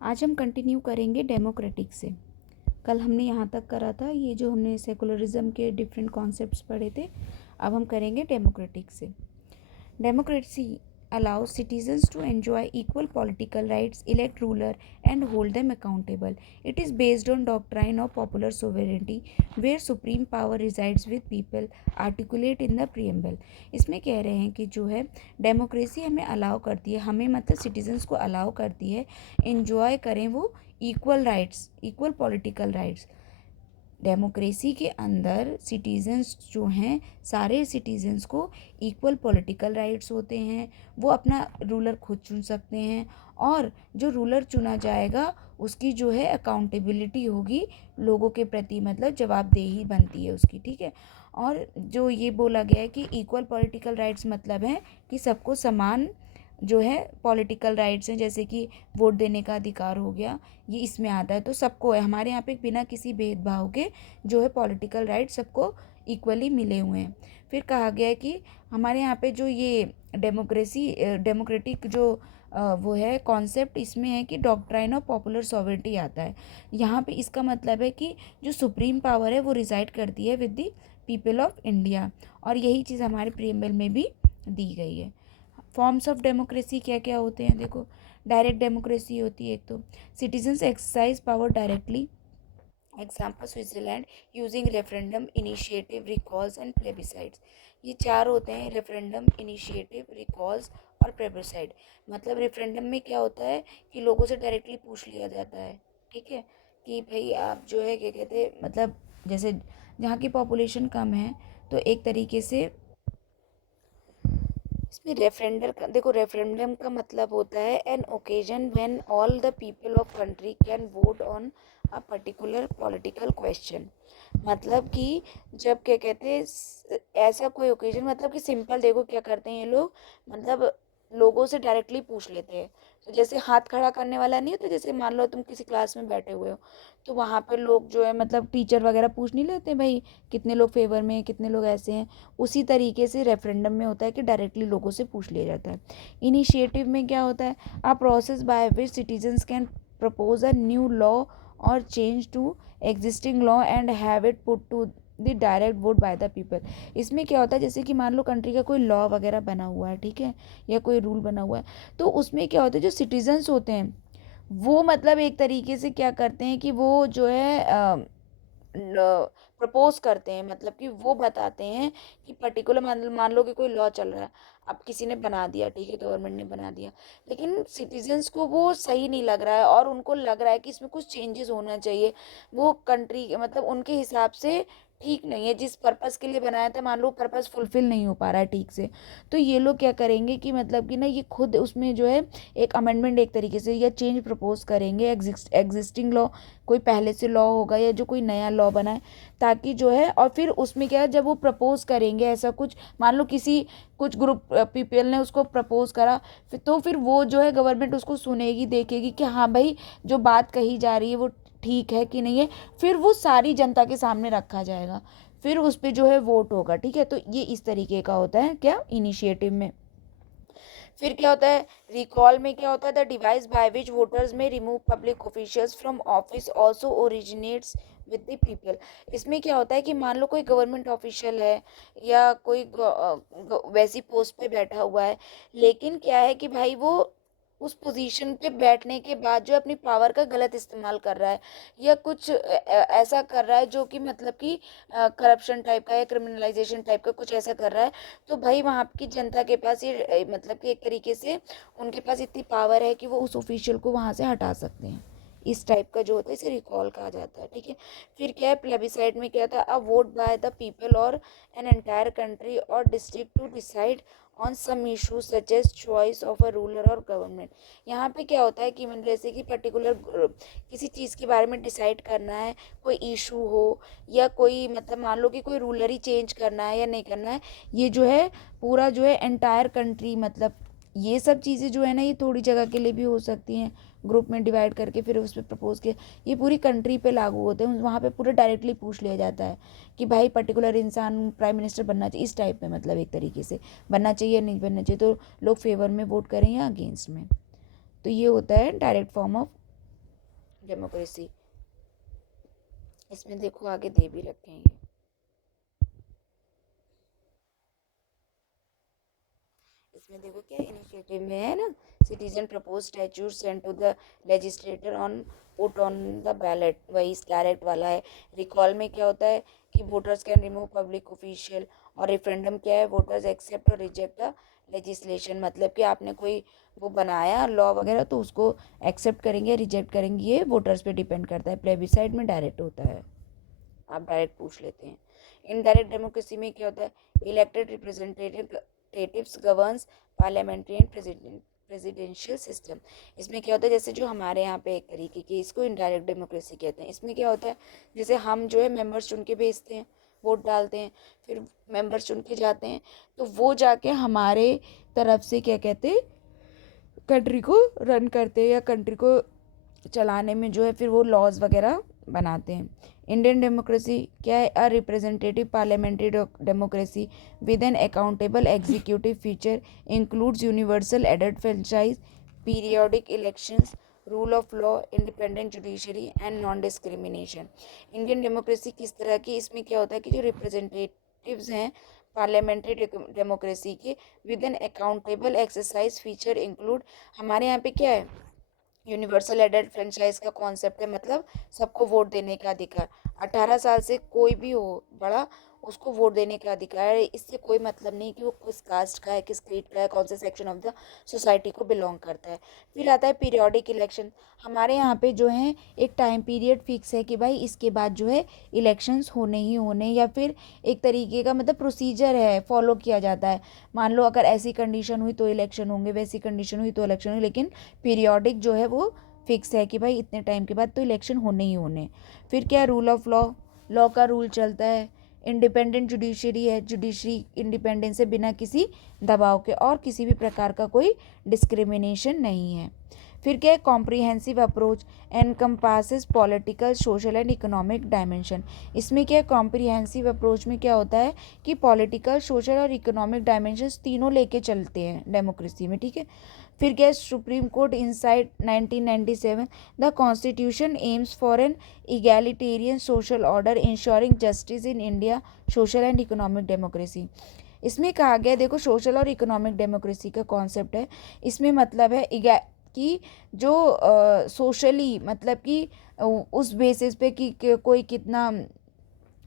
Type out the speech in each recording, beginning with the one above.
आज हम कंटिन्यू करेंगे डेमोक्रेटिक से। कल हमने यहाँ तक करा था, ये जो हमने सेकुलरिज्म के डिफरेंट कॉन्सेप्ट्स पढ़े थे, अब हम करेंगे डेमोक्रेटिक से। Democracy allows citizens to enjoy equal political rights, elect ruler and hold them accountable. It is based on doctrine of popular sovereignty where supreme power resides with people articulate in the preamble. इसमें कह रहे हैं कि जो है democracy हमें allow करती है, हमें मतलब सिटीजन्स को अलाउ करती है enjoy करें वो equal rights, equal political rights. Democracy के अंदर सिटीजन्स जो हैं, सारे सिटीजन्स को इक्वल पॉलिटिकल राइट्स होते हैं, वो अपना रूलर खुद चुन सकते हैं और जो रूलर चुना जाएगा उसकी जो है अकाउंटेबिलिटी होगी लोगों के प्रति, मतलब जवाबदेही बनती है उसकी, ठीक है। और जो ये बोला गया है कि इक्वल पॉलिटिकल राइट्स मतलब है कि सबको समान जो है पॉलिटिकल राइट्स हैं, जैसे कि वोट देने का अधिकार हो गया, ये इसमें आता है। तो सबको है हमारे यहाँ पे बिना किसी भेदभाव के जो है पॉलिटिकल राइट सबको इक्वली मिले हुए हैं। फिर कहा गया है कि हमारे यहाँ पे जो ये डेमोक्रेटिक जो वो है कॉन्सेप्ट, इसमें है कि डॉक्ट्राइन ऑफ पॉपुलर सॉवरेनिटी आता है। यहाँ पे इसका मतलब है कि जो सुप्रीम पावर है वो रिसाइड करती है with the people of India, और यही चीज़ हमारे प्रीएम्बल में भी दी गई है। फॉर्म्स ऑफ डेमोक्रेसी क्या क्या होते हैं, देखो। डायरेक्ट डेमोक्रेसी होती है एक, तो citizens exercise power directly, example Switzerland, using referendum, initiative, recalls and plebiscites. ये चार होते हैं, रेफरेंडम, इनिशिएटिव, रिकॉल्स और प्लेबिसाइड। मतलब रेफरेंडम में क्या होता है कि लोगों से डायरेक्टली पूछ लिया जाता है, ठीक है, कि भाई आप जो है क्या कहते हैं, मतलब जैसे जहाँ की पॉपुलेशन कम है तो एक तरीके से इसमें रेफरेंडम का देखो, रेफरेंडम का मतलब होता है an occasion when all the people of country can vote on a particular political question. मतलब कि जब क्या कहते हैं ऐसा कोई ओकेजन, मतलब कि सिंपल देखो क्या करते हैं ये लोग, मतलब लोगों से डायरेक्टली पूछ लेते हैं। तो जैसे हाथ खड़ा करने वाला नहीं होता, जैसे मान लो तुम किसी क्लास में बैठे हुए हो तो वहाँ पर लोग जो है मतलब टीचर वगैरह पूछ नहीं लेते भाई कितने लोग फेवर में हैं, कितने लोग ऐसे हैं। उसी तरीके से रेफरेंडम में होता है कि डायरेक्टली लोगों से पूछ लिया जाता है। इनिशिएटिव में क्या होता है, a process by which citizens can propose a new law और change to existing law and have it put to the direct vote by the people. इसमें क्या होता है, जैसे कि मान लो कंट्री का कोई लॉ वगैरह बना हुआ है, ठीक है, या कोई रूल बना हुआ है, तो उसमें क्या होता है जो सिटीजन्स होते हैं वो मतलब एक तरीके से क्या करते हैं कि वो जो है प्रपोज करते हैं, मतलब कि वो बताते हैं कि पर्टिकुलर मान लो कि कोई लॉ चल रहा है, अब किसी ने बना दिया, ठीक है, गवर्नमेंट ने बना दिया, लेकिन सिटीजन्स को वो सही नहीं लग रहा है और उनको लग रहा है कि इसमें कुछ चेंजेस होना चाहिए। वो कंट्री मतलब उनके हिसाब से ठीक नहीं है, जिस पर्पस के लिए बनाया था मान लो पर्पस फुलफिल नहीं हो पा रहा है ठीक से, तो ये लोग क्या करेंगे कि मतलब कि ना ये खुद उसमें जो है एक अमेंडमेंट एक तरीके से या चेंज प्रपोज करेंगे, एग्जिस्टिंग लॉ, कोई पहले से लॉ होगा या जो कोई नया लॉ बना है, ताकि जो है, और फिर उसमें क्या है जब वो प्रपोज करेंगे ऐसा कुछ, मान लो किसी कुछ ग्रुप पीपल ने उसको प्रपोज करा, तो फिर वो जो है गवर्नमेंट उसको सुनेगी, देखेगी कि हाँ भाई जो बात कही जा रही है वो ठीक है कि नहीं है, फिर वो सारी जनता के सामने रखा जाएगा, फिर उस पर जो है वोट होगा, ठीक है। तो ये इस तरीके का होता है क्या, इनिशिएटिव में। फिर क्या होता है, रिकॉल में क्या होता है, the device by which voters may remove public officials from office also originates with the people. इसमें क्या होता है कि मान लो कोई गवर्नमेंट ऑफिशियल है या कोई वैसी पोस्ट पे बैठा हुआ है, लेकिन क्या है कि भाई वो उस पोजीशन पे बैठने के बाद जो अपनी पावर का गलत इस्तेमाल कर रहा है या कुछ ऐसा कर रहा है जो कि मतलब कि करप्शन टाइप का या क्रिमिनलाइजेशन टाइप का कुछ ऐसा कर रहा है, तो भाई वहाँ की जनता के पास ये मतलब कि एक तरीके से उनके पास इतनी पावर है कि वो उस ऑफिशियल को वहाँ से हटा सकते हैं। इस टाइप का जो होता है इसे रिकॉल कहा जाता है, ठीक है। फिर क्या है, प्लेबिसाइड में क्या था, a vote by the people और एन एंटायर कंट्री और district to decide on some issue such as choice of a ruler और गवर्नमेंट। यहाँ पे क्या होता है कि मतलब जैसे कि पर्टिकुलर किसी चीज़ के बारे में डिसाइड करना है, कोई इशू हो या कोई मतलब मान लो कि कोई रूलर ही चेंज करना है या नहीं करना है, ये जो है पूरा जो है एंटायर कंट्री, मतलब ये सब चीज़ें जो है ना ये थोड़ी जगह के लिए भी हो सकती हैं, ग्रुप में डिवाइड करके फिर उस पर प्रपोज किया, ये पूरी कंट्री पे लागू होते हैं, वहाँ पे पूरा डायरेक्टली पूछ लिया जाता है कि भाई पर्टिकुलर इंसान प्राइम मिनिस्टर बनना चाहिए, इस टाइप में मतलब एक तरीके से बनना चाहिए या नहीं बनना चाहिए, तो लोग फेवर में वोट करें या अगेंस्ट में। तो ये होता है डायरेक्ट फॉर्म ऑफ डेमोक्रेसी, इसमें देखो आगे दे भी रखे हैं ये। इसमें देखो क्या इनिशिएटिव में है ना, citizen propose statute send to the legislator on put on the ballot, वही डायरेक्ट वाला है। रिकॉल में क्या होता है कि voters can remove public official, और रेफरेंडम क्या है, वोटर्स एक्सेप्ट और रिजेक्ट द लेजिस्लेशन, मतलब कि आपने कोई वो बनाया लॉ वगैरह तो उसको एक्सेप्ट करेंगे रिजेक्ट करेंगे, ये वोटर्स पे डिपेंड करता है। प्लेबिसाइड में डायरेक्ट होता है, आप डायरेक्ट पूछ लेते हैं। इनडायरेक्ट डेमोक्रेसी में क्या होता है, elected representatives governs parliamentary and presidential system. इसमें क्या होता है, जैसे जो हमारे यहाँ पे एक तरीके की, इसको इनडायरेक्ट डेमोक्रेसी कहते हैं। इसमें क्या होता है, जैसे हम जो है मेंबर्स चुन के भेजते हैं, वोट डालते हैं, फिर मेंबर्स चुन के जाते हैं, तो वो जाके हमारे तरफ से क्या कहते हैं, कंट्री को रन करते हैं या कंट्री को चलाने में जो है फिर वो लॉज वगैरह बनाते हैं। इंडियन डेमोक्रेसी क्या है, a representative parliamentary democracy with an accountable executive feature, includes universal added franchise, periodic elections, rule of law, independent judiciary and non discrimination. Indian democracy किस तरह की, इसमें क्या होता है कि जो रिप्रेजेंटेटिव्स हैं पार्लियामेंट्री डेमोक्रेसी के, with an accountable exercise feature include, हमारे यहाँ पे क्या है, यूनिवर्सल एडेड फ्रेंचाइज का कॉन्सेप्ट है, मतलब सबको वोट देने का अधिकार, 18 साल से कोई भी हो बड़ा, उसको वोट देने का अधिकार है। इससे कोई मतलब नहीं कि वो किस कास्ट का है, किस क्रीड का है, कौन से सेक्शन ऑफ द सोसाइटी को बिलोंग करता है। फिर आता है पीरियोडिक इलेक्शन, हमारे यहाँ पे जो है एक टाइम पीरियड फिक्स है कि भाई इसके बाद जो है इलेक्शंस होने ही होने, या फिर एक तरीके का मतलब प्रोसीजर है, फॉलो किया जाता है। मान लो अगर ऐसी कंडीशन हुई तो इलेक्शन होंगे, वैसी कंडीशन हुई तो इलेक्शन हुई, लेकिन पीरियोडिक जो है वो फिक्स है कि भाई इतने टाइम के बाद तो इलेक्शन होने ही होने। फिर क्या है, रूल ऑफ लॉ, लॉ का रूल चलता है। इंडिपेंडेंट जुडिशरी है, जुडिशरी इंडिपेंडेंस है, बिना किसी दबाव के, और किसी भी प्रकार का कोई डिस्क्रिमिनेशन नहीं है। फिर क्या है, comprehensive approach encompasses political social and economic dimension. इसमें क्या है, कॉम्प्रिहेंसिव अप्रोच में क्या होता है कि पॉलिटिकल सोशल और इकोनॉमिक डायमेंशंस तीनों लेके चलते हैं डेमोक्रेसी में, ठीक है। फिर क्या है, supreme court inside 1997, the constitution aims for an egalitarian social order ensuring justice in India, social and economic democracy. इसमें कहा गया, देखो सोशल और इकोनॉमिक डेमोक्रेसी का कॉन्सेप्ट है, इसमें मतलब है कि जो सोशली मतलब कि उस बेसिस पे कि कोई कितना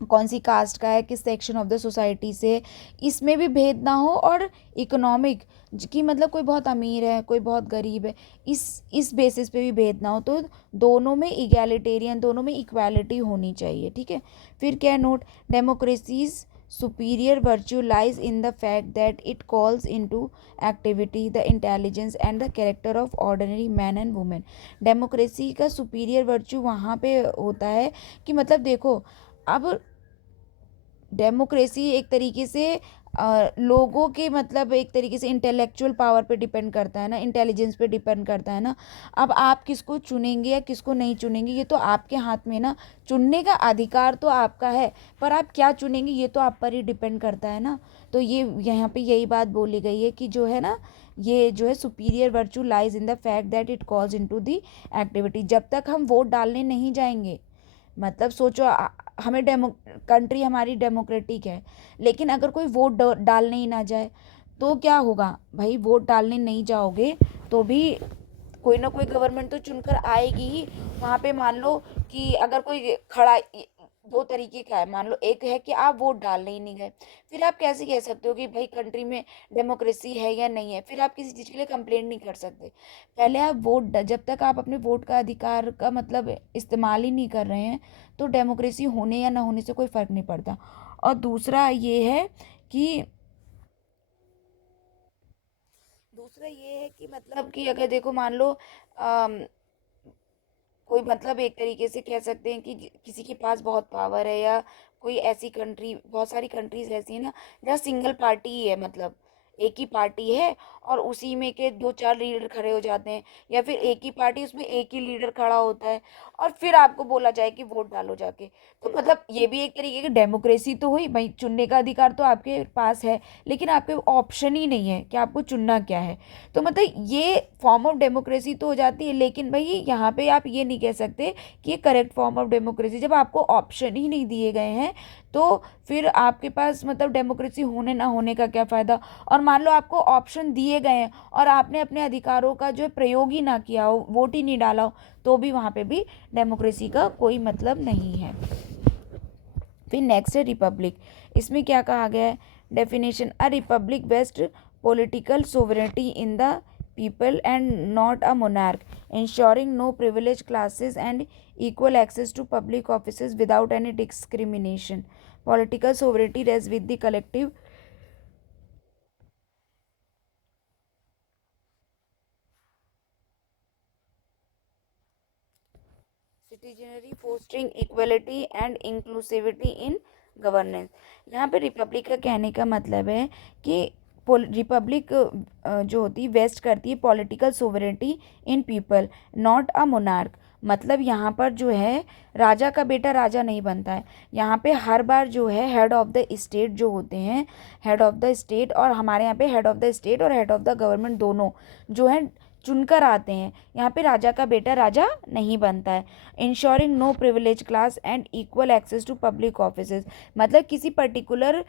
कौन सी कास्ट का है, किस सेक्शन ऑफ द सोसाइटी से, इसमें भी भेद ना हो, और इकोनॉमिक कि मतलब कोई बहुत अमीर है कोई बहुत गरीब है, इस बेसिस पे भी भेद ना हो, तो दोनों में इगैलिटेरियन, दोनों में इक्वालिटी होनी चाहिए, ठीक है। फिर क्या note, democracies superior virtue lies in the fact that it calls into activity the intelligence and the character of ordinary man and woman। Democracy का सुपीरियर वर्च्यू वहाँ पे होता है कि मतलब देखो, अब डेमोक्रेसी एक तरीके से लोगों के मतलब एक तरीके से इंटेलेक्चुअल पावर पे डिपेंड करता है ना, इंटेलिजेंस पे डिपेंड करता है ना। अब आप किसको चुनेंगे या किसको नहीं चुनेंगे ये तो आपके हाथ में ना, चुनने का अधिकार तो आपका है, पर आप क्या चुनेंगे ये तो आप पर ही डिपेंड करता है ना। तो ये यहाँ पे यही बात बोली गई है कि जो है ना, ये जो है superior virtue lies in the fact that it calls into the activity. जब तक हम वोट डालने नहीं जाएंगे, मतलब सोचो हमें कंट्री हमारी डेमोक्रेटिक है, लेकिन अगर कोई वोट डालने ही ना जाए तो क्या होगा भाई, वोट डालने नहीं जाओगे तो भी कोई ना कोई गवर्नमेंट तो चुनकर आएगी ही। वहाँ पे मान लो कि अगर कोई खड़ा, दो तरीके का है, मान लो एक है कि आप वोट डालने ही नहीं गए, फिर आप कैसे कह सकते हो कि भाई कंट्री में डेमोक्रेसी है या नहीं है, फिर आप किसी चीज़ के लिए कंप्लेंट नहीं कर सकते। पहले आप वोट, जब तक आप अपने वोट का अधिकार का मतलब इस्तेमाल ही नहीं कर रहे हैं तो डेमोक्रेसी होने या ना होने से कोई फ़र्क नहीं पड़ता। और दूसरा ये है कि मतलब कि अगर देखो मान लो कोई मतलब एक तरीके से कह सकते हैं कि किसी के पास बहुत पावर है, या कोई ऐसी कंट्री, बहुत सारी कंट्रीज ऐसी है ना जहाँ सिंगल पार्टी ही है, मतलब एक ही पार्टी है और उसी में के दो चार लीडर खड़े हो जाते हैं, या फिर एक ही पार्टी उसमें एक ही लीडर खड़ा होता है और फिर आपको बोला जाए कि वोट डालो जाके। तो मतलब ये भी एक तरीके की डेमोक्रेसी तो हुई भाई, चुनने का अधिकार तो आपके पास है, लेकिन आपके ऑप्शन ही नहीं है कि आपको चुनना क्या है। तो मतलब ये फॉर्म ऑफ डेमोक्रेसी तो हो जाती है, लेकिन भाई यहाँ पे आप ये नहीं कह सकते कि ये करेक्ट फॉर्म ऑफ डेमोक्रेसी। जब आपको ऑप्शन ही नहीं दिए गए हैं तो फिर आपके पास मतलब डेमोक्रेसी होने ना होने का क्या फ़ायदा। और मान लो आपको ऑप्शन दिए गए हैं और आपने अपने अधिकारों का जो है प्रयोग ही ना किया हो, वोट ही नहीं डाला हो, तो भी वहाँ पे भी डेमोक्रेसी का कोई मतलब नहीं है। फिर नेक्स्ट है रिपब्लिक। इसमें क्या कहा गया है, definition, a republic vest political sovereignty in the people and not a monarch, ensuring no privileged classes and equal access to public offices without any discrimination. Political sovereignty rests with the collective citizenry, fostering equality and inclusivity in governance. यहाँ पे Republic का कहने का मतलब है कि Republic जो होती है वेस्ट करती है political sovereignty in people, not a monarch. मतलब यहाँ पर जो है राजा का बेटा राजा नहीं बनता है, यहाँ पे हर बार जो है हेड ऑफ द स्टेट जो होते हैं, हेड ऑफ द स्टेट, और हमारे यहाँ पे हेड ऑफ द स्टेट और हेड ऑफ द गवर्नमेंट दोनों जो है चुनकर आते हैं। यहाँ पे राजा का बेटा राजा नहीं बनता है। Ensuring no privilege class and equal access to public offices, मतलब किसी पर्टिकुलर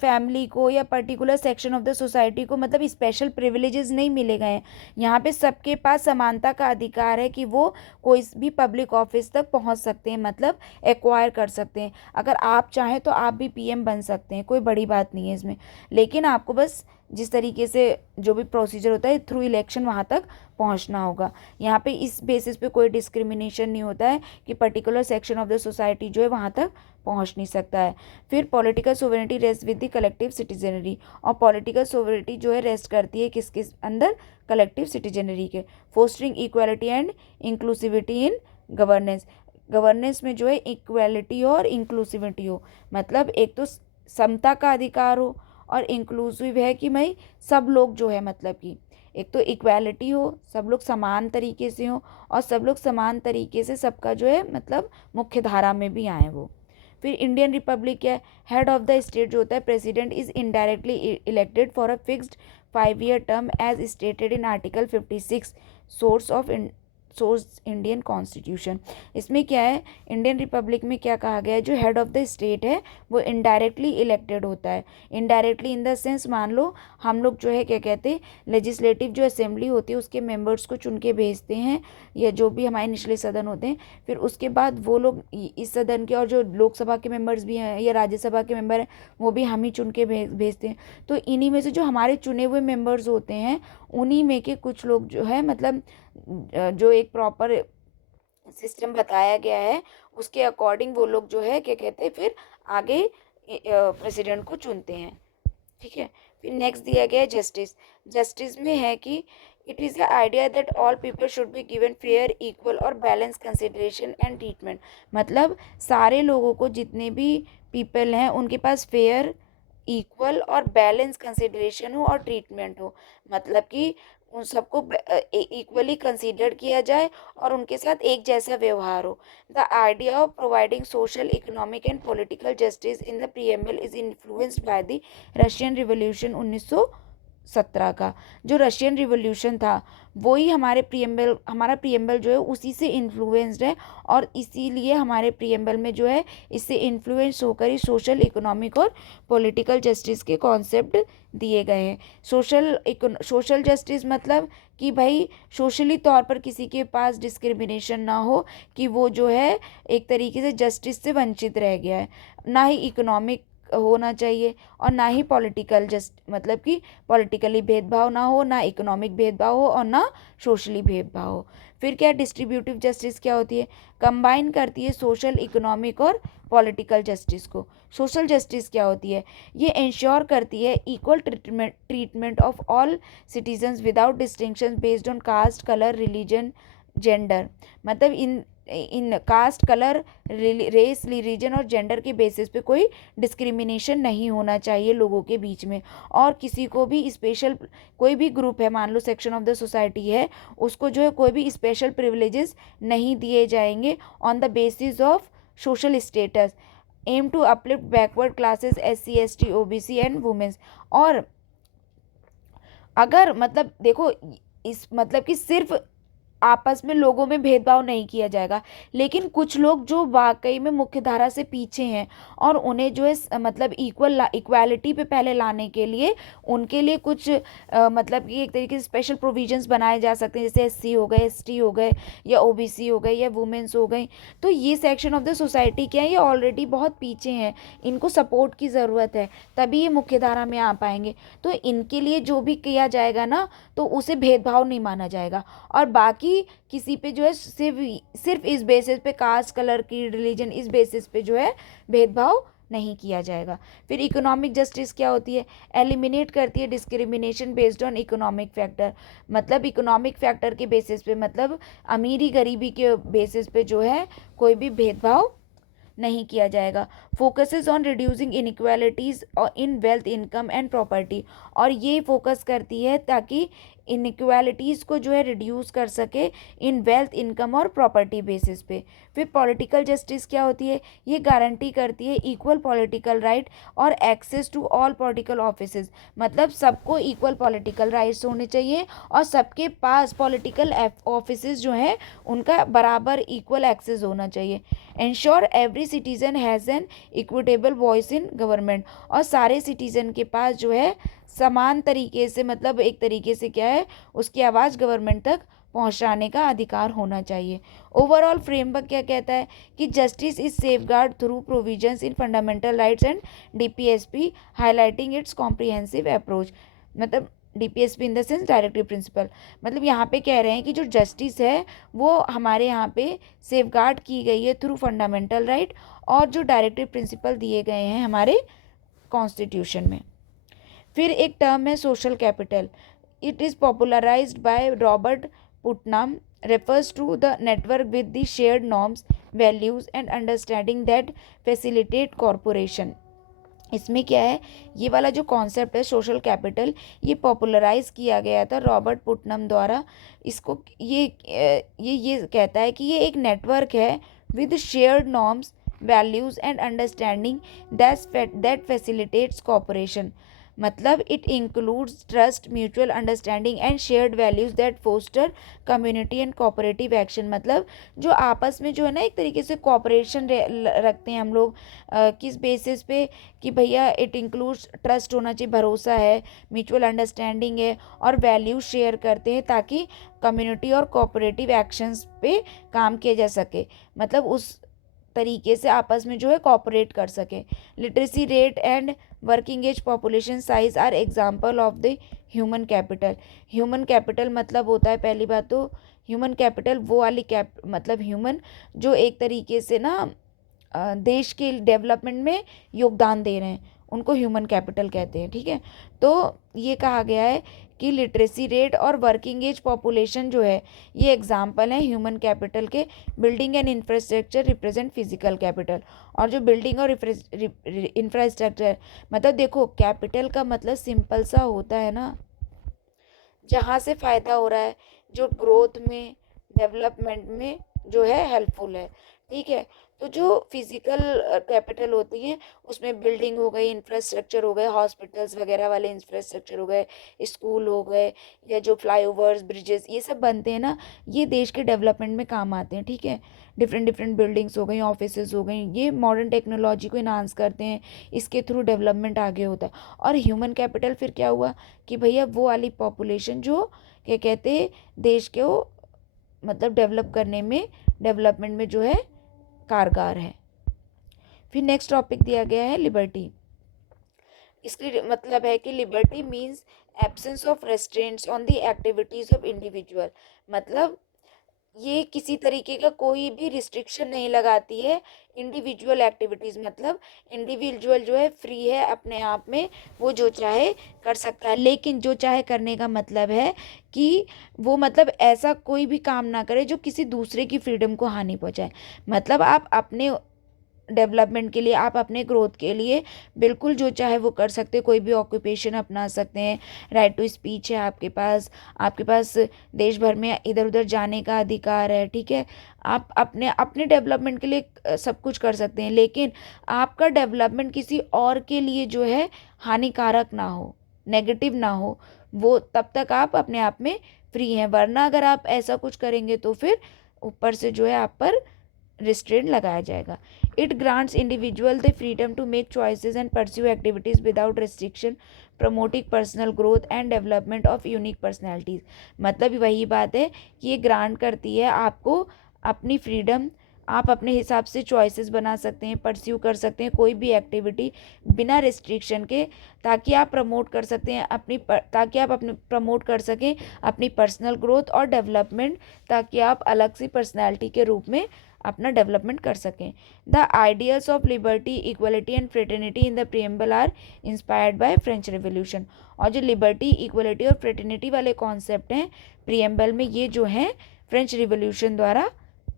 फैमिली को या particular section of the society को मतलब स्पेशल प्रिविलेजेस नहीं मिले गए हैं। यहाँ पे सबके पास समानता का अधिकार है कि वो कोई भी पब्लिक ऑफिस तक पहुँच सकते हैं, मतलब एक्वायर कर सकते हैं। अगर आप चाहें तो आप भी पीएम बन सकते हैं, कोई बड़ी बात नहीं है इसमें, लेकिन आपको बस जिस तरीके से जो भी प्रोसीजर होता है थ्रू इलेक्शन वहाँ तक पहुँचना होगा। यहाँ पे इस बेसिस पे कोई डिस्क्रिमिनेशन नहीं होता है कि particular section of the society जो है वहाँ तक पहुँच नहीं सकता है। फिर political sovereignty rest with the collective citizenry, और पॉलिटिकल सोवरेनिटी जो है रेस्ट करती है किसके अंदर, कलेक्टिव सिटीजनरी के। Fostering equality and inclusivity in governance, governance में जो है इक्वालिटी और इंक्लूसिविटी हो, मतलब एक तो समता का अधिकार हो और इंक्लूसिव है कि भाई सब लोग जो है मतलब कि एक तो इक्वालिटी हो, सब लोग समान तरीके से हो, और सब लोग समान तरीके से सबका जो है मतलब मुख्य धारा में भी आए वो। फिर इंडियन रिपब्लिक है, हेड ऑफ द स्टेट जो होता है president is indirectly elected for a fixed 5 year term as stated in article 56 source Indian constitution. इसमें क्या है, इंडियन रिपब्लिक में क्या कहा गया है, जो हेड ऑफ द स्टेट है वो इनडायरेक्टली इलेक्टेड होता है। इनडायरेक्टली इन द सेंस, मान लो हम लोग जो है क्या कहते हैं, लेजिस्लेटिव जो असेंबली होती है उसके मेंबर्स को चुन के भेजते हैं, या जो भी हमारे निचले सदन होते हैं, फिर उसके बाद वो लोग इस सदन के, और जो लोकसभा के मेंबर्स भी हैं या राज्यसभा के मेंबर हैं वो भी हम ही चुन के भेजते हैं। तो इन्हीं में से जो हमारे चुने हुए मेंबर्स होते हैं उन्हीं में के कुछ लोग जो है मतलब जो एक प्रॉपर सिस्टम बताया गया है उसके अकॉर्डिंग वो लोग जो है क्या कहते हैं फिर आगे प्रेसिडेंट को चुनते हैं। ठीक है, फिर नेक्स्ट दिया गया है जस्टिस। जस्टिस में है कि it is the idea that all people should be given fair, equal और बैलेंस कंसिडरेशन एंड ट्रीटमेंट, मतलब सारे लोगों को, जितने भी पीपल हैं उनके पास फेयर, इक्वल और बैलेंस कंसिडरेशन हो और ट्रीटमेंट हो, मतलब कि उन सबको इक्वली कंसीडर किया जाए और उनके साथ एक जैसा व्यवहार हो। The idea of providing social, economic and political justice in the preamble is influenced by the Russian revolution 1917 का। जो रशियन रिवॉल्यूशन था वही हमारा प्रीएम्बल जो है उसी से इन्फ्लुएंस्ड है, और इसीलिए हमारे प्रीएम्बल में जो है इससे इन्फ्लुएंस होकर ही सोशल, इकोनॉमिक और पॉलिटिकल जस्टिस के कॉन्सेप्ट दिए गए हैं। सोशल जस्टिस मतलब कि भाई सोशली तौर पर किसी के पास डिस्क्रिमिनेशन ना हो, कि वो जो है एक तरीके से जस्टिस से वंचित रह गया है, ना ही इकोनॉमिक होना चाहिए और ना ही पॉलिटिकल मतलब कि पॉलिटिकली भेदभाव ना हो, ना इकोनॉमिक भेदभाव हो और ना सोशली भेदभाव हो। फिर क्या डिस्ट्रीब्यूटिव जस्टिस क्या होती है, कंबाइन करती है सोशल, इकोनॉमिक और पॉलिटिकल जस्टिस को। सोशल जस्टिस क्या होती है, ये इंश्योर करती है equal treatment of all citizens without distinction based on caste, colour, religion, gender, मतलब इन कास्ट, कलर, रेस, रीजन और जेंडर के बेसिस पे कोई डिस्क्रिमिनेशन नहीं होना चाहिए लोगों के बीच में। और किसी को भी स्पेशल, कोई भी ग्रुप है, मान लो सेक्शन ऑफ द सोसाइटी है, उसको जो है कोई भी स्पेशल प्रिविलेजेस नहीं दिए जाएंगे on the basis of social status. Aim to uplift backward classes SC ST OBC and women's. और अगर मतलब देखो, इस मतलब कि सिर्फ आपस में लोगों में भेदभाव नहीं किया जाएगा, लेकिन कुछ लोग जो वाकई में मुख्य धारा से पीछे हैं और उन्हें जो है मतलब इक्वालिटी पे पहले लाने के लिए उनके लिए कुछ मतलब कि एक तरीके से स्पेशल प्रोविजंस बनाए जा सकते हैं, जैसे SC हो गए, ST हो गए, या OBC हो गए, या वुमेन्स हो गई। तो ये सेक्शन ऑफ द सोसाइटी क्या है, ये ऑलरेडी बहुत पीछे हैं, इनको सपोर्ट की ज़रूरत है, तभी ये मुख्य धारा में आ पाएंगे। तो इनके लिए जो भी किया जाएगा ना, तो उसे भेदभाव नहीं माना जाएगा। और बाकी किसी पे जो है सिर्फ इस बेसिस पे, कास्ट, कलर की, रिलीजन, इस बेसिस पे जो है भेदभाव नहीं किया जाएगा। फिर इकोनॉमिक जस्टिस क्या होती है, एलिमिनेट करती है discrimination based on economic factor. मतलब इकोनॉमिक फैक्टर के बेसिस पे, मतलब अमीरी गरीबी के बेसिस पे जो है कोई भी भेदभाव नहीं किया जाएगा। Focuses on reducing inequalities in wealth, income and property. और ये फोकस करती है ताकि इनइक्वालिटीज़ को जो है रिड्यूस कर सके इन वेल्थ, इनकम और प्रॉपर्टी बेसिस पे। फिर पॉलिटिकल जस्टिस क्या होती है, ये गारंटी करती है इक्वल पॉलिटिकल राइट और access to all political offices. मतलब सबको इक्वल पॉलिटिकल राइट्स होने चाहिए और सबके पास पॉलिटिकल ऑफिसेज जो हैं उनका बराबर इक्वल एक्सेस होना चाहिए। Ensure every citizen has an equitable voice in government. और सारे सिटीजन के पास जो है समान तरीके से, मतलब एक तरीके से क्या है, उसकी आवाज़ गवर्नमेंट तक पहुंचाने का अधिकार होना चाहिए। ओवरऑल फ्रेमवर्क क्या कहता है कि justice is safeguard through provisions in fundamental rights and DPSP, highlighting it's comprehensive approach. मतलब DPSP in the sense directive principle. मतलब यहाँ पे कह रहे हैं कि जो जस्टिस है वो हमारे यहाँ पे सेफगार्ड की गई है थ्रू फंडामेंटल राइट और जो डायरेक्टिव प्रिंसिपल दिए गए हैं हमारे कॉन्स्टिट्यूशन में। फिर एक टर्म है social capital. It is popularised by Robert Putnam, refers to the network with the shared norms, values and understanding that facilitate cooperation। इसमें क्या है, ये वाला जो कॉन्सेप्ट है सोशल कैपिटल, ये पॉपुलराइज किया गया था रॉबर्ट पुटनम द्वारा। इसको ये कहता है कि ये एक नेटवर्क है with shared norms, values and understanding that facilitates cooperation. मतलब it includes trust, mutual understanding and shared values that foster community and cooperative action. मतलब जो आपस में जो है ना एक तरीके से कोऑपरेशन रखते हैं हम लोग, किस बेसिस पे कि भैया इट इंक्लूड्स ट्रस्ट होना चाहिए, भरोसा है, म्यूचुअल अंडरस्टैंडिंग है और वैल्यूज शेयर करते हैं ताकि कम्युनिटी और कोऑपरेटिव एक्शंस पे काम किया जा सके। मतलब उस तरीके से आपस में जो है कोऑपरेट कर सके। Literacy rate and working age population size are example of the human capital. Human capital मतलब होता है, पहली बात तो ह्यूमन कैपिटल वो वाली मतलब ह्यूमन जो एक तरीके से ना देश के डेवलपमेंट में योगदान दे रहे हैं, उनको ह्यूमन कैपिटल कहते हैं। ठीक है, तो ये कहा गया है कि लिटरेसी रेट और वर्किंग एज पॉपुलेशन जो है ये एग्जाम्पल हैं ह्यूमन कैपिटल के। Building and infrastructure represent physical capital. और जो बिल्डिंग और इंफ्रास्ट्रक्चर, मतलब देखो कैपिटल का मतलब सिंपल सा होता है ना, जहाँ से फ़ायदा हो रहा है, जो ग्रोथ में, डेवलपमेंट में जो है हेल्पफुल है। ठीक है, तो जो फिजिकल कैपिटल होती हैं उसमें बिल्डिंग हो गई, इंफ्रास्ट्रक्चर हो गए, हॉस्पिटल्स वगैरह वाले इंफ्रास्ट्रक्चर हो गए, स्कूल हो गए, या जो फ्लाईओवर्स, ब्रिजेस ये सब बनते हैं ना, ये देश के डेवलपमेंट में काम आते हैं। ठीक है, डिफरेंट डिफरेंट बिल्डिंग्स हो गई, ऑफिसेज हो गई, ये मॉडर्न टेक्नोलॉजी को इन्हांस करते हैं, इसके थ्रू डेवलपमेंट आगे होता है। और ह्यूमन कैपिटल फिर क्या हुआ कि भैया वो वाली पॉपुलेशन जो क्या कहते हैं देश को मतलब डेवलपमेंट में जो है कारगर है। फिर नेक्स्ट टॉपिक दिया गया है लिबर्टी। इसकी मतलब है कि liberty means absence of restraints on the activities of individual. मतलब ये किसी तरीके का कोई भी रिस्ट्रिक्शन नहीं लगाती है इंडिविजुअल एक्टिविटीज़, मतलब इंडिविजुअल जो है फ्री है अपने आप में, वो जो चाहे कर सकता है। लेकिन जो चाहे करने का मतलब है कि वो मतलब ऐसा कोई भी काम ना करे जो किसी दूसरे की फ्रीडम को हानि पहुंचाए। मतलब आप अपने डेवलपमेंट के लिए, आप अपने ग्रोथ के लिए बिल्कुल जो चाहे वो कर सकते हैं, कोई भी ऑक्यूपेशन अपना सकते हैं, राइट टू स्पीच है आपके पास देश भर में इधर उधर जाने का अधिकार है, ठीक है। आप अपने अपने डेवलपमेंट के लिए सब कुछ कर सकते हैं, लेकिन आपका डेवलपमेंट किसी और के लिए जो है हानिकारक ना हो, नेगेटिव ना हो, वो तब तक आप अपने आप में फ्री हैं। वरना अगर आप ऐसा कुछ करेंगे तो फिर ऊपर से जो है आप पर रिस्ट्रेंट लगाया जाएगा। It grants individual the freedom to make choices and pursue activities without restriction, promoting personal growth and development of unique personalities. मतलब वही बात है कि ये ग्रांट करती है आपको अपनी फ्रीडम, आप अपने हिसाब से चॉइसेस बना सकते हैं, परस्यू कर सकते हैं कोई भी एक्टिविटी बिना रिस्ट्रिक्शन के, ताकि आप प्रमोट कर सकते हैं ताकि आप अपने प्रमोट कर सकें अपनी पर्सनल ग्रोथ और डेवलपमेंट, ताकि आप अलग सी पर्सनैलिटी के रूप में अपना डेवलपमेंट कर सकें। The ideals of liberty, equality and fraternity in the preamble are inspired by French revolution. और जो लिबर्टी, इक्वलिटी और फ्रेटर्निटी वाले कॉन्सेप्ट हैं प्रियम्बल में, ये जो हैं फ्रेंच रिवोल्यूशन द्वारा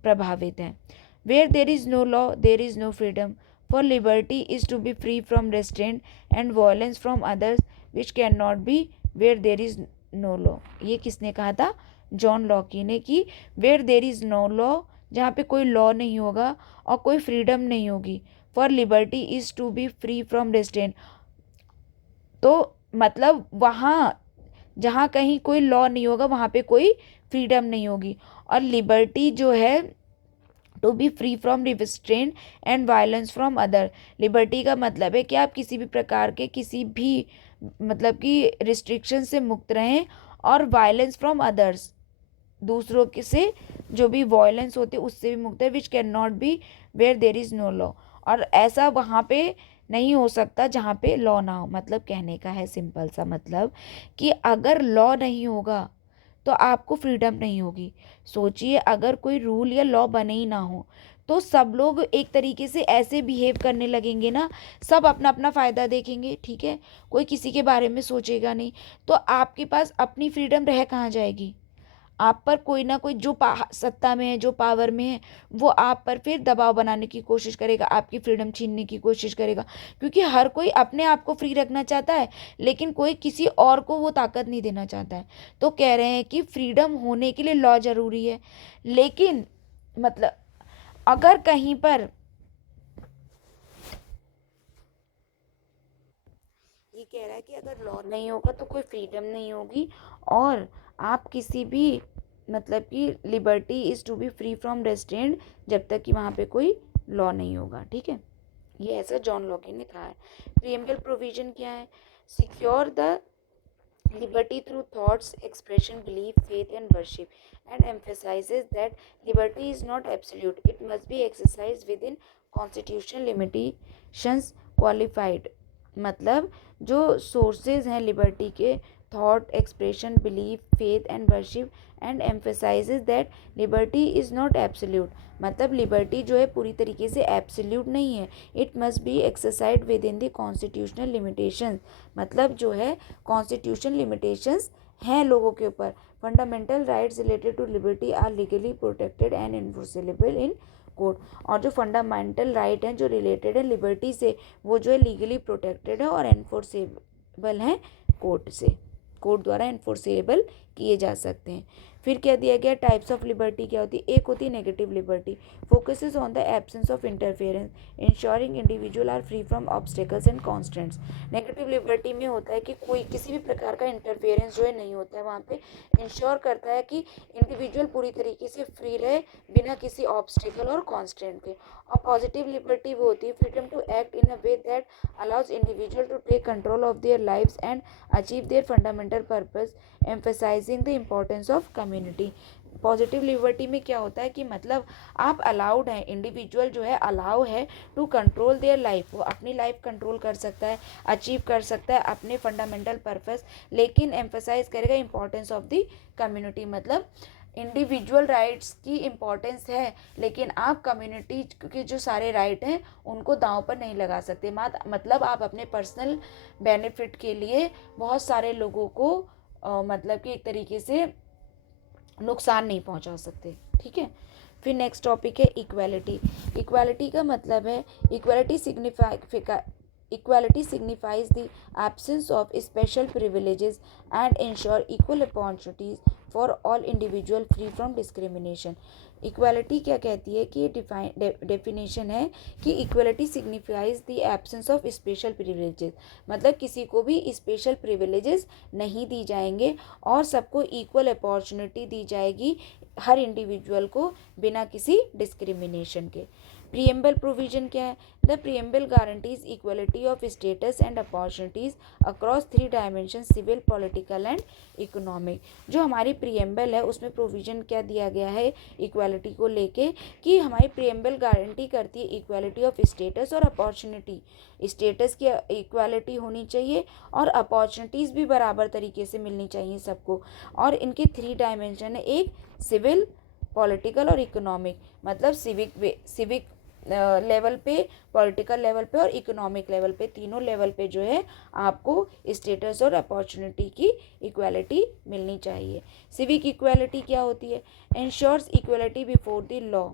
प्रभावित हैं। Where there is no law there is no freedom, for liberty is to be free from restraint and violence from others which can not be where there is no law. ये किसने कहा था? John Locke ने। कि where there is no law, जहाँ पे कोई law नहीं होगा और कोई फ्रीडम नहीं होगी, for liberty is to be free from restraint, तो मतलब वहाँ जहाँ कहीं कोई लॉ नहीं होगा वहाँ पे कोई फ्रीडम नहीं होगी। और लिबर्टी जो है to be free from restraint and violence from other, liberty का मतलब है कि आप किसी भी प्रकार के किसी भी मतलब कि रिस्ट्रिक्शन से मुक्त रहें, और वायलेंस फ्रॉम अदर्स, दूसरों के से जो भी वायलेंस होती है उससे भी मुक्त है, which can not be where there is no law, और ऐसा वहाँ पे नहीं हो सकता जहाँ पे लॉ ना हो। मतलब कहने का है सिंपल सा मतलब कि अगर लॉ नहीं होगा तो आपको फ्रीडम नहीं होगी। सोचिए अगर कोई रूल या लॉ बने ही ना हो तो सब लोग एक तरीके से ऐसे बिहेव करने लगेंगे ना, सब अपना अपना फ़ायदा देखेंगे, ठीक है, कोई किसी के बारे में सोचेगा नहीं, तो आपके पास अपनी फ्रीडम रह कहाँ जाएगी? आप पर कोई ना कोई जो सत्ता में है, जो पावर में है, वो आप पर फिर दबाव बनाने की कोशिश करेगा, आपकी फ्रीडम छीनने की कोशिश करेगा, क्योंकि हर कोई अपने आप को फ्री रखना चाहता है, लेकिन कोई किसी और को वो ताकत नहीं देना चाहता है। तो कह रहे हैं कि फ्रीडम होने के लिए लॉ ज़रूरी है, लेकिन मतलब अगर कहीं पर ये कह रहा है कि अगर लॉ नहीं होगा तो कोई फ्रीडम नहीं होगी, और आप किसी भी मतलब कि liberty is to be free from restraint, जब तक कि वहाँ पे कोई लॉ नहीं होगा, ठीक है। ये ऐसा जॉन लॉके ने कहा है। प्रीएम्बल प्रोविजन क्या है? Secure the liberty through thoughts, expression, belief, faith, and worship, and emphasizes that liberty is not absolute. It must be exercised within constitutional limitations qualified. मतलब जो सोर्सेज हैं लिबर्टी के, thought, expression, belief, faith and worship, and emphasises that liberty is not absolute, मतलब liberty जो है पूरी तरीके से एब्सोल्यूट नहीं है। It must be exercise within the constitutional limitations, मतलब जो है कॉन्स्टिट्यूशन लिमिटेशंस हैं लोगों के ऊपर। Fundamental rights related to liberty are legally protected and enforceable in court, और जो फंडामेंटल राइट हैं जो रिलेटेड है लिबर्टी से, वो जो है लीगली प्रोटेक्टेड है और एनफोर्सेबल हैं कोर्ट से, कोर्ट द्वारा एनफोर्सेबल किए जा सकते हैं। फिर क्या दिया गया? टाइप्स ऑफ लिबर्टी क्या होती है? एक होती है negative liberty, focuses on the absence of interference, ensuring individual are free from obstacles and constraints. Negative liberty में होता है कि कोई किसी भी प्रकार का इंटरफेरेंस जो है नहीं होता है, वहाँ पे इंश्योर करता है कि इंडिविजुअल पूरी तरीके से फ्री रहे बिना किसी ऑब्स्टेकल और कॉन्स्टेंट के। और पॉजिटिव लिबर्टी वो होती है freedom to act in a way that allows individual to take control of their lives and achieve their fundamental purpose, emphasising the importance of community. Positive liberty में क्या होता है कि मतलब आप अलाउड हैं, इंडिविजुअल जो है अलाउ है टू कंट्रोल देयर लाइफ, वो अपनी लाइफ कंट्रोल कर सकता है, अचीव कर सकता है अपने फंडामेंटल पर्पस, लेकिन एम्फेसाइज करेगा इंपॉर्टेंस ऑफ द कम्युनिटी, मतलब इंडिविजुअल राइट्स की इम्पोर्टेंस है, लेकिन आप कम्युनिटी के जो सारे राइट हैं उनको दांव पर नहीं लगा सकते। मतलब आप अपने पर्सनल बेनिफिट के लिए बहुत सारे लोगों को मतलब कि एक तरीके से नुकसान नहीं पहुंचा सकते, ठीक है। फिर नेक्स्ट टॉपिक है इक्वालिटी। इक्वालिटी का मतलब है equality signifies the absence of special privileges and ensure equal opportunities for all individual free from discrimination. Equality क्या कहती है कि ये डेफिनेशन है कि equality signifies the absence of special privileges, मतलब किसी को भी स्पेशल प्रिविलेजेस नहीं दी जाएंगे और सबको इक्वल अपॉर्चुनिटी दी जाएगी, हर इंडिविजुअल को बिना किसी डिस्क्रिमिनेशन के। प्रीएम्बल प्रोविजन क्या है? The preamble guarantees equality of status and opportunities across 3 dimension, civil, political and economic. जो हमारी प्रीएम्बल है उसमें प्रोविजन क्या दिया गया है इक्वालिटी को लेके, कि हमारी प्रीएम्बल गारंटी करती है इक्वालिटी ऑफ स्टेटस और अपॉर्चुनिटी। स्टेटस की इक्वालिटी होनी चाहिए और अपॉर्चुनिटीज़ भी बराबर तरीके से मिलनी चाहिए सबको। और इनके 3 डायमेंशन है, एक सिविल, पॉलिटिकल और इकोनॉमिक। मतलब सिविक लेवल पे, पॉलिटिकल लेवल पे और इकोनॉमिक लेवल पे, तीनों लेवल पे जो है आपको स्टेटस और अपॉर्चुनिटी की इक्वालिटी मिलनी चाहिए। सिविक इक्वालिटी क्या होती है? Ensures equality before the law,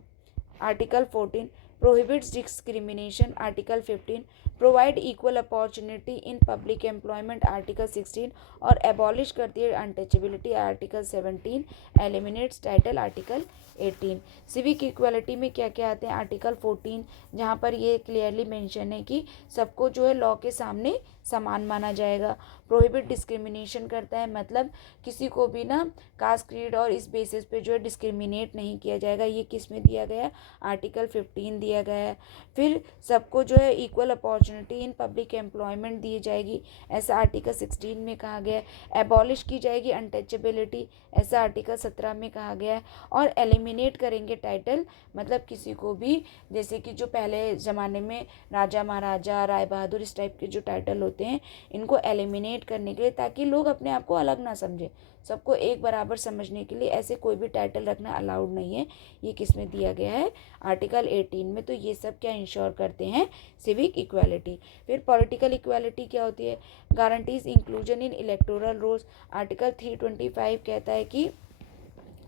article 14। Prohibits discrimination, article 15। Provide equal opportunity in public employment, article 16। और एबॉलिश करती है untouchability, article 17। Eliminates title, article 18। Civic equality में क्या क्या आते हैं? आर्टिकल 14, जहाँ पर ये क्लियरली मेंशन है कि सबको जो है लॉ के सामने समान माना जाएगा। प्रोहिबिट डिस्क्रिमिनेशन करता है, मतलब किसी को भी ना कास्ट, क्रीड और इस बेसिस पे जो है डिस्क्रिमिनेट नहीं किया जाएगा। ये किस में दिया गया है? आर्टिकल 15 दिया गया है। फिर सबको जो है equal opportunity in public employment दी जाएगी, ऐसा आर्टिकल 16 में कहा गया है। एबॉलिश की जाएगी अनटचेबिलिटी, ऐसा आर्टिकल 17 में कहा गया है। और एलिमिनेट करेंगे टाइटल, मतलब किसी को भी, जैसे कि जो पहले ज़माने में राजा महाराजा, राय बहादुर, इस टाइप के जो टाइटल होते हैं, इनको एलिमिनेट करने के लिए, ताकि लोग अपने आप को अलग ना समझे, सबको एक बराबर समझने के लिए ऐसे कोई भी टाइटल रखना अलाउड नहीं है। ये किस में दिया गया है? आर्टिकल 18 में। तो ये सब क्या इंश्योर करते हैं? Civic equality. फिर पॉलिटिकल इक्वालिटी क्या होती है? Guarantees inclusion in electoral rolls, article 325 कहता है कि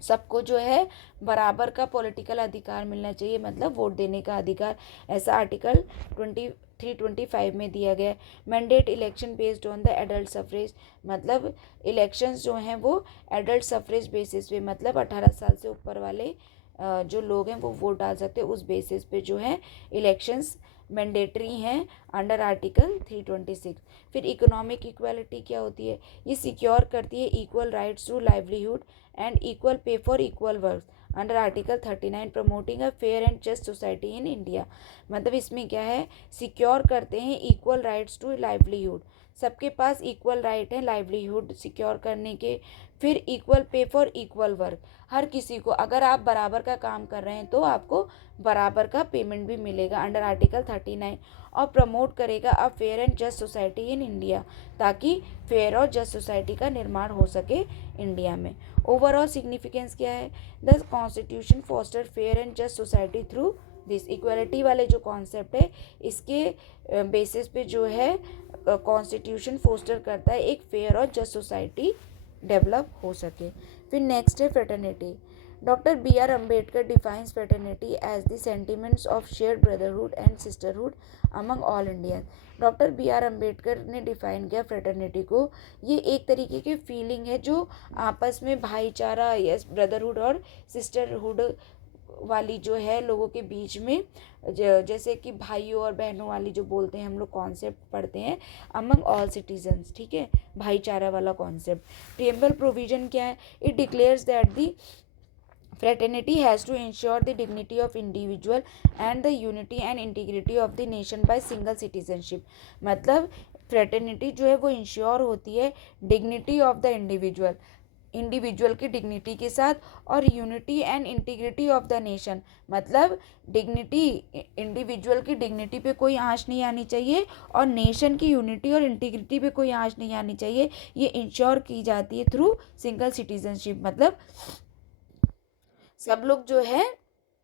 सबको जो है बराबर का पॉलिटिकल अधिकार मिलना चाहिए, मतलब वोट देने का अधिकार, ऐसा आर्टिकल 325 में दिया गया है। Mandate election based on the adult suffrage, मतलब इलेक्शंस जो हैं वो एडल्ट सफरेज बेसिस पे, मतलब 18 साल से ऊपर वाले जो लोग हैं वो वोट डाल सकते हैं, उस बेसिस पे जो है इलेक्शंस मैंडेटरी हैं अंडर आर्टिकल 326। फिर इकोनॉमिक इक्वालिटी क्या होती है? ये सिक्योर करती है equal rights to livelihood and equal pay for equal work under article 39, promoting a fair and just society in India. मतलब इसमें क्या है? सिक्योर करते हैं इक्वल राइट्स टू लाइवलीहुड, सबके पास इक्वल राइट है लाइवलीहुड सिक्योर करने के। फिर equal pay for equal work, हर किसी को, अगर आप बराबर का काम कर रहे हैं तो आपको बराबर का पेमेंट भी मिलेगा अंडर आर्टिकल 39। और प्रमोट करेगा अ fair and just society in India, ताकि फेयर और जस्ट सोसाइटी का निर्माण हो सके इंडिया में। ओवरऑल सिग्निफिकेंस क्या है? The constitution foster fair and just society through this. Equality वाले जो कॉन्सेप्ट है, इसके बेसिस पे जो है कॉन्स्टिट्यूशन फोस्टर करता है एक फेयर और जस्ट सोसाइटी डेवलप हो सके। फिर नेक्स्ट है fraternity. Doctor BR Ambedkar defines fraternity as the sentiments of shared brotherhood and sisterhood among all Indians. Doctor BR Ambedkar ने डिफाइन किया फ्रेटर्निटी को, ये एक तरीके की फीलिंग है जो आपस में भाईचारा, यस, ब्रदरहुड और सिस्टरहुड वाली जो है लोगों के बीच में, जैसे कि भाइयों और बहनों वाली जो बोलते हैं हम लोग कॉन्सेप्ट पढ़ते हैं, अमंग ऑल सिटीजन्स, ठीक है, भाईचारा वाला कॉन्सेप्ट। प्रीएम्बल प्रोविजन क्या है? It declares that the fraternity has to ensure the dignity of individual and the unity and integrity of the nation by single citizenship। मतलब फ्रेटर्निटी जो है वो इंश्योर होती है डिग्निटी ऑफ द इंडिविजुअल की dignity के साथ, और unity and integrity of the nation, मतलब डिग्निटी, इंडिविजुअल की डिग्निटी पे कोई आंच नहीं आनी चाहिए और नेशन की यूनिटी और इंटीग्रिटी पे कोई आंच नहीं आनी चाहिए। ये इंश्योर की जाती है थ्रू सिंगल सिटीजनशिप, मतलब सब लोग जो है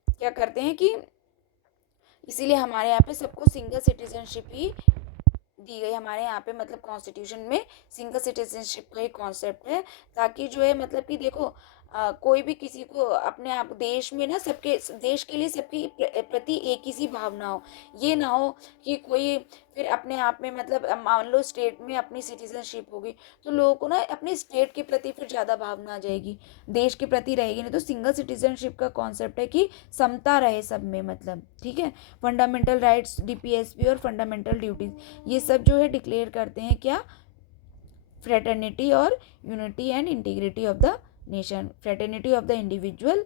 क्या करते हैं कि इसीलिए हमारे यहाँ पे सबको सिंगल सिटीजनशिप ही दी गई। हमारे यहाँ पे मतलब कॉन्स्टिट्यूशन में सिंगल सिटीजनशिप का ही कॉन्सेप्ट है, ताकि जो है मतलब कि देखो कोई भी किसी को अपने आप देश में ना, सबके देश के लिए सबकी प्रति एक ही सी भावना हो। ये ना हो कि कोई फिर अपने आप में मतलब मान लो स्टेट में अपनी सिटीजनशिप होगी तो लोगों को ना अपने स्टेट के प्रति फिर ज़्यादा भावना आ जाएगी, देश के प्रति रहेगी नहीं। तो सिंगल सिटीजनशिप का कॉन्सेप्ट है कि समता रहे सब में, मतलब ठीक है। फंडामेंटल राइट्स डीपीएसपी और फंडामेंटल ड्यूटीज ये सब जो है डिक्लेयर करते हैं क्या, फ्रेटर्निटी और unity and integrity of the nation. Fraternity of the individual,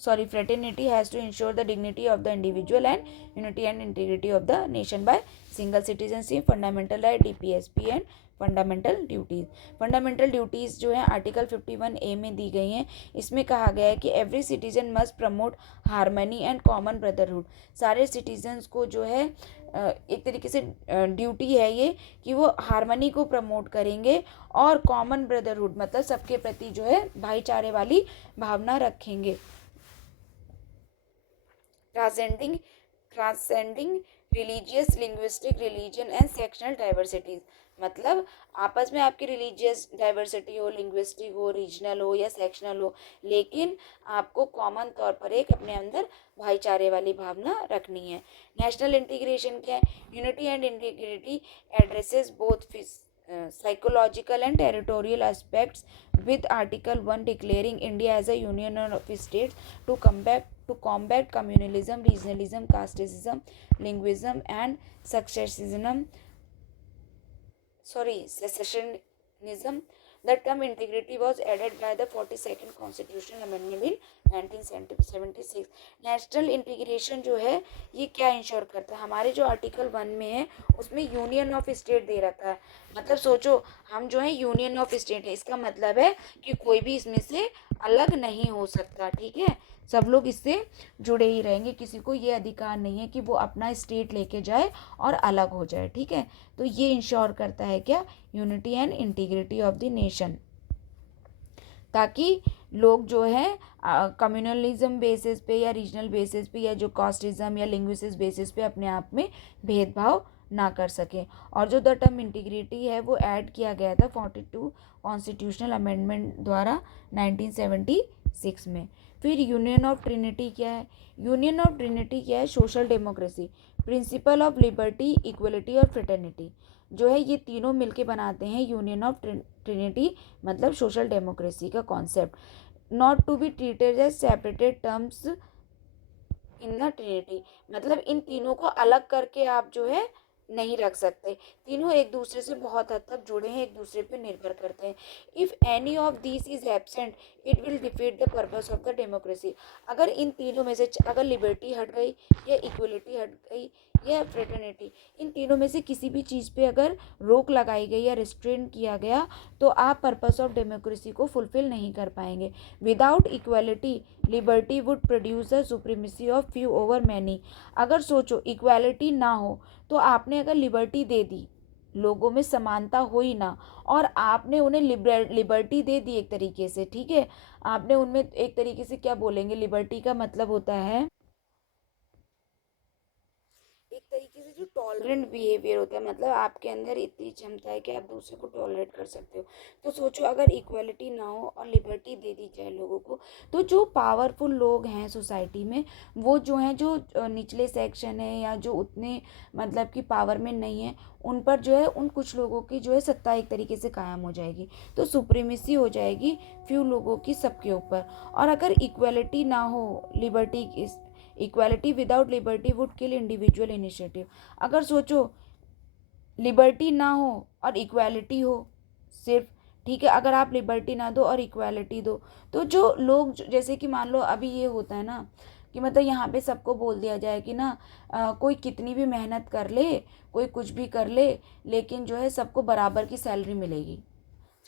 sorry, fraternity has to ensure the dignity of the individual and unity and integrity of the nation by single citizenship, fundamental right, DPSP and fundamental duties. Fundamental duties जो है article 51A में दी गई हैं। इसमें कहा गया है कि every citizen must promote harmony and common brotherhood. सारे सिटीजन्स को जो है एक तरीके से ड्यूटी है ये कि वो हार्मनी को प्रमोट करेंगे और कॉमन ब्रदरहुड मतलब सबके प्रति जो है भाईचारे वाली भावना रखेंगे। Transcending religious, linguistic, religion and sectional diversities. मतलब आपस में आपकी रिलीजियस डाइवर्सिटी हो, लिंग्विस्टिक हो, रीजनल हो या सेक्शनल हो, लेकिन आपको कॉमन तौर पर एक अपने अंदर भाईचारे वाली भावना रखनी है। नेशनल इंटीग्रेशन क्या है? Unity and integrity addresses both psychological and territorial aspects, with Article 1 declaring India as a union of states to combat communalism, regionalism, casteism, linguism and secessionism. The term integrity was added by the 42nd Constitutional Amendment in 1976. National integration जो है ये क्या ensure करता है? हमारे जो article 1 में है उसमें यूनियन ऑफ स्टेट दे रखा है। मतलब सोचो हम जो है यूनियन ऑफ स्टेट है, इसका मतलब है कि कोई भी इसमें से अलग नहीं हो सकता, ठीक है। सब लोग इससे जुड़े ही रहेंगे, किसी को ये अधिकार नहीं है कि वो अपना स्टेट लेके जाए और अलग हो जाए, ठीक है। तो ये इंश्योर करता है क्या? Unity and integrity of the nation, ताकि लोग जो है कम्युनलिज्म बेसिस पे या रीजनल बेसिस पे या जो कास्टिज्म या लिंग्विस्टिक बेसिस पे अपने आप में भेदभाव ना कर सकें। और जो द टर्म इंटीग्रिटी है वो ऐड किया गया था 42 कॉन्स्टिट्यूशनल अमेंडमेंट द्वारा 1976 में। फिर यूनियन ऑफ ट्रिनिटी क्या है? यूनियन ऑफ ट्रिनिटी क्या है? Social democracy, principle of liberty, equality और फ्रेटर्निटी जो है ये तीनों मिलके बनाते हैं यूनियन ऑफ ट्रिनिटी, मतलब सोशल डेमोक्रेसी का concept. Not to be treated as separated terms in the trinity, मतलब इन तीनों को अलग करके आप जो है नहीं रख सकते, तीनों एक दूसरे से बहुत हद तक जुड़े हैं, एक दूसरे पे निर्भर करते हैं। If any of this is absent it will defeat the purpose of the democracy. अगर इन तीनों में से अगर लिबर्टी हट गई या इक्वलिटी हट गई या फ्रेटर्निटी, इन तीनों में से किसी भी चीज़ पे अगर रोक लगाई गई या रिस्ट्रेन किया गया तो आप पर्पस ऑफ डेमोक्रेसी को फुलफिल नहीं कर पाएंगे। Without equality liberty would produce the supremacy of few over many. अगर सोचो इक्वालिटी ना हो तो आपने अगर लिबर्टी दे दी, लोगों में समानता हुई ना, और आपने उन्हें लिबर्टी दे दी एक तरीके से, ठीक है, आपने उनमें एक तरीके से क्या बोलेंगे, लिबर्टी का मतलब होता है एक तरीके से जो टॉलरेंट बिहेवियर होता है, मतलब आपके अंदर इतनी क्षमता है कि आप दूसरे को टॉलरेट कर सकते हो। तो सोचो अगर इक्वलिटी ना हो और लिबर्टी दे दी जाए लोगों को, तो जो पावरफुल लोग हैं सोसाइटी में, वो जो हैं जो निचले सेक्शन है या जो उतने मतलब कि पावर में नहीं है, उन पर जो है उन कुछ लोगों की जो है सत्ता एक तरीके से कायम हो जाएगी। तो सुप्रीमेसी हो जाएगी फ्यू लोगों की सबके ऊपर। और अगर इक्वलिटी ना हो, liberty equality without liberty would kill individual initiative. अगर सोचो लिबर्टी ना हो और इक्वालिटी हो सिर्फ, ठीक है, अगर आप लिबर्टी ना दो और इक्वालिटी दो तो जो लोग जैसे कि मान लो अभी ये होता है ना कि मतलब यहाँ पे सबको बोल दिया जाए कि ना कोई कितनी भी मेहनत कर ले, कोई कुछ भी कर ले, लेकिन जो है सबको बराबर की सैलरी मिलेगी,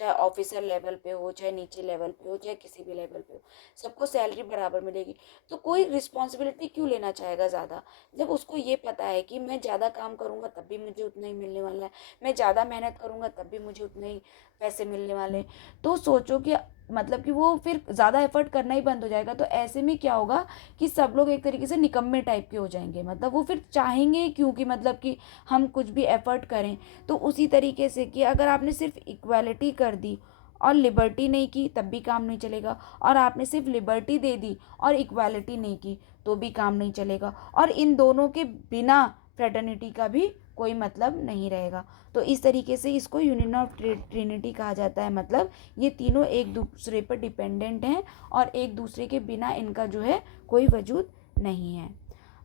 चाहे ऑफिसर लेवल पे हो, चाहे नीचे लेवल पे हो, चाहे किसी भी लेवल पे हो, सबको सैलरी बराबर मिलेगी। तो कोई रिस्पॉन्सिबिलिटी क्यों लेना चाहेगा ज़्यादा, जब उसको ये पता है कि मैं ज़्यादा काम करूँगा तब भी मुझे उतना ही मिलने वाला है, मैं ज़्यादा मेहनत करूँगा तब भी मुझे उतने ही पैसे मिलने वाले हैं। तो सोचो कि मतलब कि वो फिर ज़्यादा एफर्ट करना ही बंद हो जाएगा। तो ऐसे में क्या होगा कि सब लोग एक तरीके से निकम्मे टाइप के हो जाएंगे, मतलब वो फिर चाहेंगे क्योंकि मतलब कि हम कुछ भी एफर्ट करें। तो उसी तरीके से कि अगर आपने सिर्फ इक्वालिटी कर दी और लिबर्टी नहीं की तब भी काम नहीं चलेगा, और आपने सिर्फ लिबर्टी दे दी और इक्वालिटी नहीं की तो भी काम नहीं चलेगा, और इन दोनों के बिना फ्रेटर्निटी का भी कोई मतलब नहीं रहेगा। तो इस तरीके से इसको यूनियन ऑफ ट्रिनिटी कहा जाता है, मतलब ये तीनों एक दूसरे पर डिपेंडेंट हैं और एक दूसरे के बिना इनका जो है कोई वजूद नहीं है।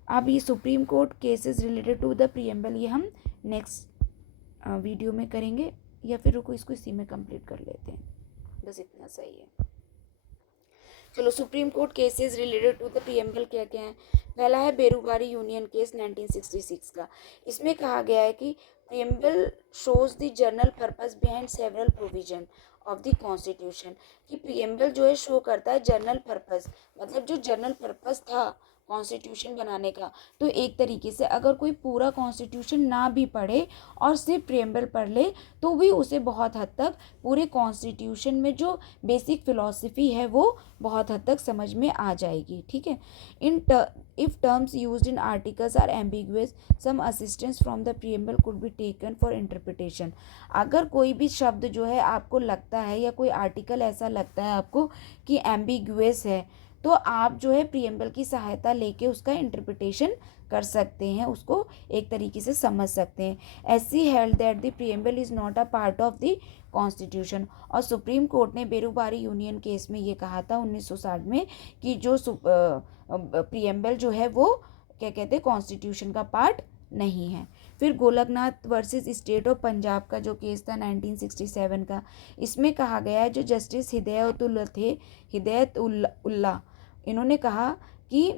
अब ये supreme court cases related to the preamble ये हम नेक्स्ट वीडियो में करेंगे, या फिर रुको इसको इसी में कंप्लीट कर लेते हैं, बस इतना सही है। चलो supreme court cases related to the preamble क्या क्या है। पहला है बेरूबारी यूनियन केस 1966 का। इसमें कहा गया है कि preamble shows the general purpose behind several provision of the constitution, कि प्रीएम्बल जो है शो करता है जनरल पर्पस, मतलब जो जनरल पर्पस था कॉन्स्टिट्यूशन बनाने का। तो एक तरीके से अगर कोई पूरा कॉन्स्टिट्यूशन ना भी पढ़े और सिर्फ प्रीएम्बल पढ़ ले तो भी उसे बहुत हद तक पूरे कॉन्स्टिट्यूशन में जो बेसिक फिलॉसफी है वो बहुत हद तक समझ में आ जाएगी। ठीक है। In if terms used in articles are ambiguous some assistance from the preamble could be taken for interpretation. अगर कोई भी शब्द जो है आपको लगता है या कोई आर्टिकल ऐसा लगता है आपको कि एम्बिगुअस है, तो आप जो है प्रीएम्बल की सहायता लेके उसका इंटरप्रिटेशन कर सकते हैं, उसको एक तरीके से समझ सकते हैं। ऐसी held that the preamble is not a part of the constitution. और सुप्रीम कोर्ट ने बेरूबारी यूनियन केस में ये कहा था 1960 में कि जो प्रीएम्बल जो है वो क्या कहते हैं कॉन्स्टिट्यूशन का पार्ट नहीं है। फिर Golaknath versus state of Punjab का जो केस था 1967 का, इसमें कहा गया है जो जस्टिस हिदायतुल्ला थे, हिदायतुल्ला, इन्होंने कहा कि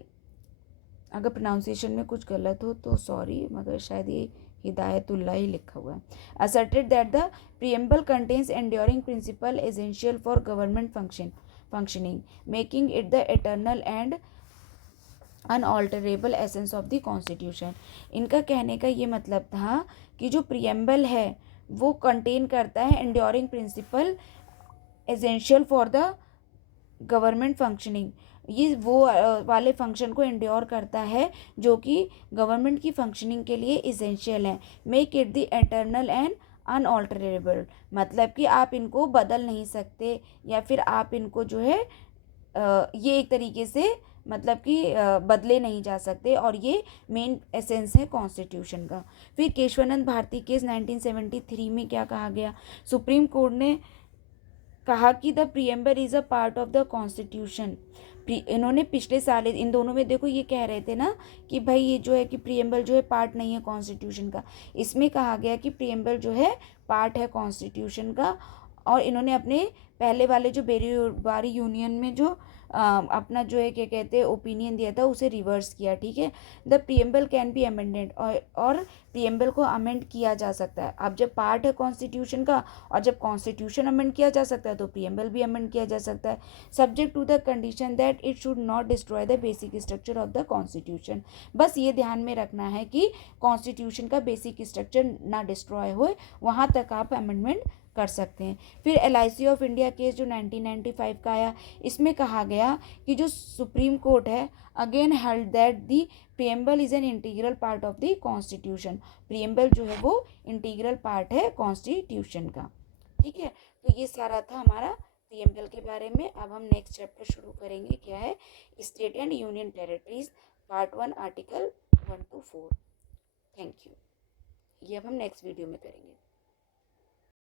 अगर प्रोनाउंसिएशन में कुछ गलत हो तो सॉरी, मगर शायद ये हिदायतुल्ला ही लिखा हुआ है। Asserted that the preamble contains enduring principle essential for government functioning making it the eternal and unalterable essence of the constitution. इनका कहने का ये मतलब था कि जो प्रीएम्बल है वो कंटेन करता है enduring principle essential for the government functioning, ये वो वाले फंक्शन को इंड्योर करता है जो कि गवर्नमेंट की फंक्शनिंग के लिए इसेंशियल है। Make it the eternal and unalterable, मतलब कि आप इनको बदल नहीं सकते या फिर आप इनको जो है ये एक तरीके से मतलब कि बदले नहीं जा सकते, और ये मेन एसेंस है कॉन्स्टिट्यूशन का। फिर केशवानंद भारती केस 1973 में क्या कहा गया, सुप्रीम कोर्ट ने कहा कि the preamble is a part of the constitution. इन्होंने पिछले साल इन दोनों में देखो ये कह रहे थे ना कि भाई ये जो है कि प्रीएम्बल जो है पार्ट नहीं है कॉन्स्टिट्यूशन का, इसमें कहा गया कि प्रीएम्बल जो है पार्ट है कॉन्स्टिट्यूशन का। और इन्होंने अपने पहले वाले जो बेरूबारी यूनियन में जो अपना जो है क्या कहते हैं ओपिनियन दिया था उसे रिवर्स किया। ठीक है। The preamble can be amended, और प्रीएम्बल को अमेंड किया जा सकता है। अब जब पार्ट है कॉन्स्टिट्यूशन का और जब कॉन्स्टिट्यूशन अमेंड किया जा सकता है तो प्रीएम्बल भी अमेंड किया जा सकता है, subject to the condition that it should not destroy the basic structure of the constitution. बस ये ध्यान में रखना है कि कॉन्स्टिट्यूशन का बेसिक स्ट्रक्चर ना डिस्ट्रॉय हो, वहाँ तक आप अमेंडमेंट कर सकते हैं। फिर LIC ऑफ इंडिया केस जो 1995 का आया, इसमें कहा गया कि जो सुप्रीम कोर्ट है again held that the preamble is an integral part of the constitution. Preamble जो है वो इंटीग्रल पार्ट है कॉन्स्टिट्यूशन का। ठीक है। तो ये सारा था हमारा प्रीएम्बल के बारे में। अब हम नेक्स्ट चैप्टर शुरू करेंगे, क्या है state and union territories part 1 article 1 to 4। Thank you. ये अब हम नेक्स्ट वीडियो में करेंगे।